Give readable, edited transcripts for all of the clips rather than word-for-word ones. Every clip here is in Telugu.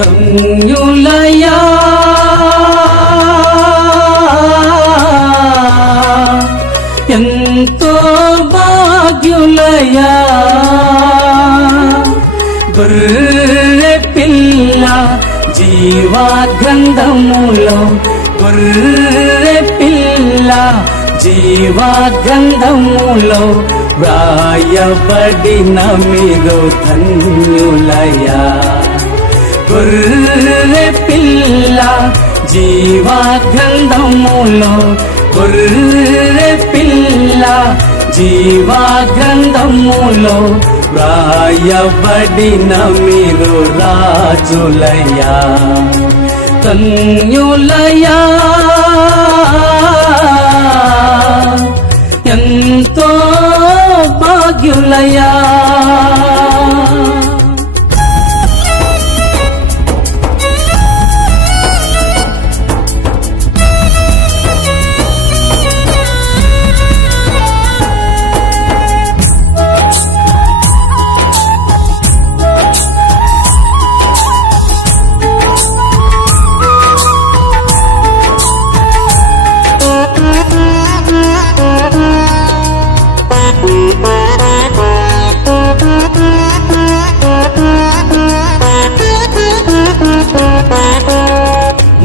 ధన్యులయా ఎంతో భాగ్యులయా గొర్రె పిల్ల జీవగ్రంథములో గొర్రె పిల్ల జీవగ్రంథములో వ్రాయబడిన మీరు ధన్యులయా గొర్రె పిల్ల జీవగ్రంథములో గొర్రె పిల్ల జీవగ్రంథములో వ్రాయబడిన మీరు రాజులయా ధన్యులయా ఎంతో భాగ్యులయా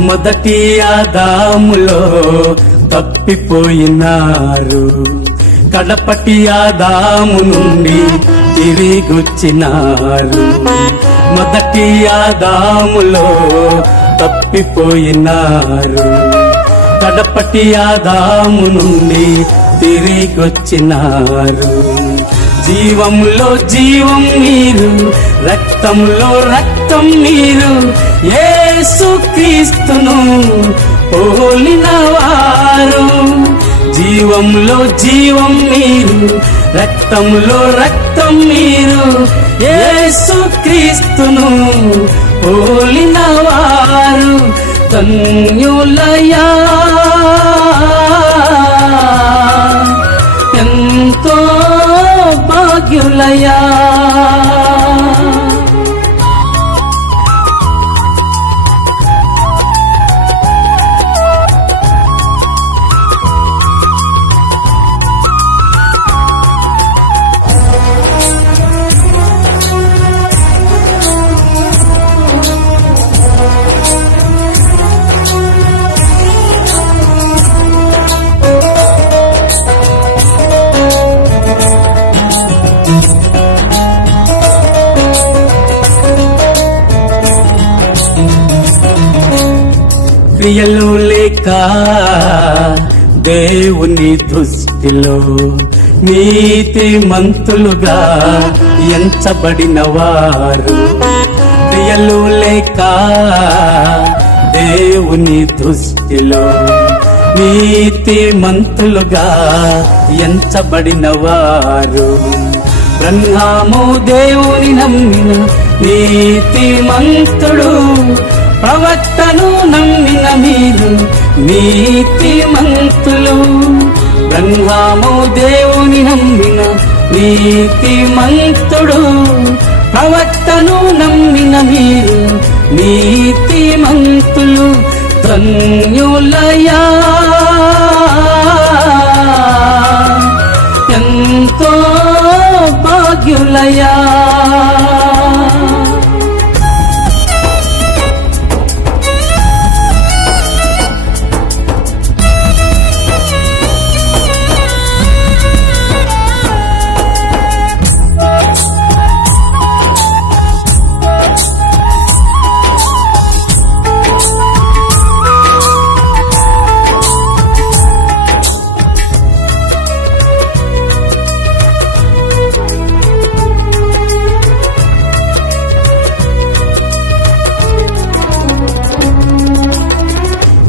మొదటి ఆదాములో తప్పిపోయినారు కడపటి ఆదాము నుండి తిరిగొచ్చినారు మొదటి ఆదాములో తప్పిపోయినారు కడపటి ఆదాము నుండి తిరిగొచ్చినారు జీవంలో జీవం మీరు రక్తంలో రక్తం మీరు యేసు క్రీస్తును పోలిన వారు జీవంలో జీవం మీరు రక్తంలో రక్తం మీరు యేసు క్రీస్తును పోలిన వారు ధన్యులయా ఎంతో భాగ్యులయా క్రియలు లేక దేవుని దృష్టిలో నీతిమంతులుగా ఎంచబడిన వారు క్రియలు లేక దేవుని దృష్టిలో నీతిమంతులుగా ఎంచబడిన వారు బ్రహ్మము దేవుని నమ్మిన నీతిమంతుడు ప్రవక్తను నమ్మిన మీరు నీతిమంతులు బ్రహ్మము దేవుని నమ్మిన నీతిమంతుడు ప్రవక్తను నమ్మిన మీరు నీతిమంతులు ధన్యులయా ఎంతో భాగ్యులయా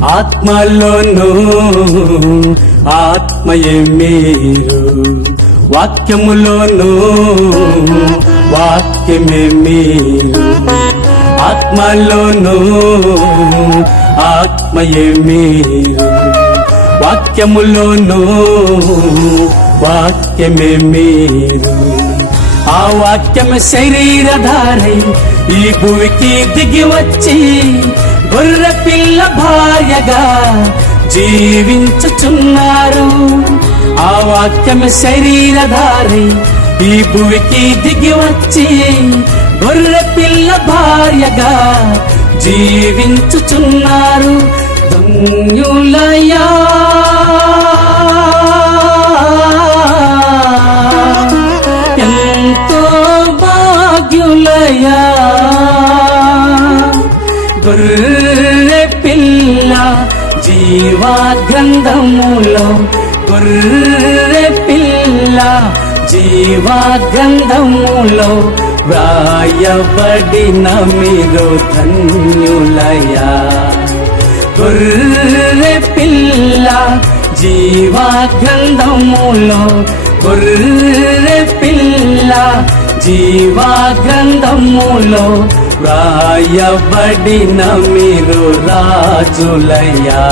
ఆత్మలోను ఆత్మయే మీరు వాక్యములోను వాక్యమే మీరు ఆత్మలోను ఆత్మయే మీరు వాక్యములోను వాక్యమే మీరు ఆ వాక్యమే శరీరధారై ఈ భూమికి దిగి వచ్చి గొర్రె పిల్ల భార్యగా జీవించుచున్నారు. ఆ వాక్యమే శరీరధారి ఈ భూమికి దిగి వచ్చి గొర్రె పిల్ల భార్యగా జీవించుచున్నారు. ధన్యులయా ఎంతో భాగ్యులయా గొర్రె పిల్ల జీవగ్రంథములో గొర్రె పిల్ల జీవగ్రంథములో వ్రాయబడిన మీరు ధన్యులయా. గొర్రె పిల్ల జీవగ్రంథములో గొర్రె పిల్ల జీవగ్రంథములో వ్రాయబడిన మీరు రాజులయా,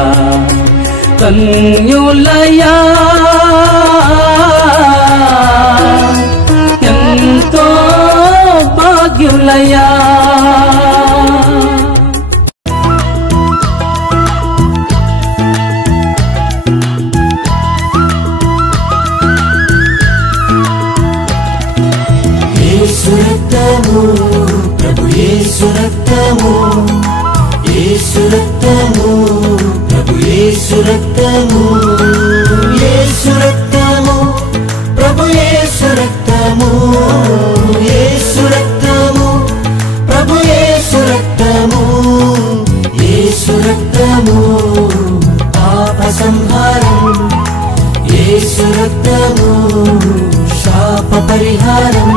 ధన్యులయా, ఎంతో భాగ్యులయా. యేసు రక్తము, ప్రభు యేసు రక్తము, యేసు రక్తము, ప్రభు యేసు రక్తము, యేసు రక్తము, ప్రభు యేసు రక్తము, యేసు రక్తము, ప్రభు యేసు రక్తము, యేసు రక్తము, పాప సంహారం, యేసు రక్తము, శాప పరిహారం,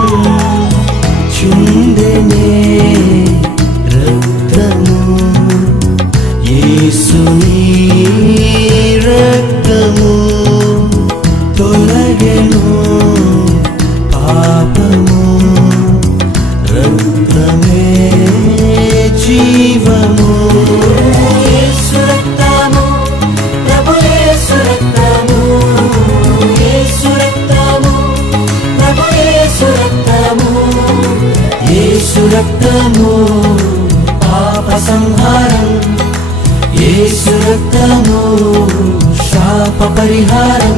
చిందెనే రక్తము, యేసుని రక్తము, తొలగెను పాపము, రక్తమే జీవము. యేసు రక్తము, ప్రభు యేసు రక్తము, యేసు రక్తము, ప్రభు యేసు రక్తము, యేసు రక్తము, పాప సంహారం, యేసు రక్తము, శాప పరిహారం,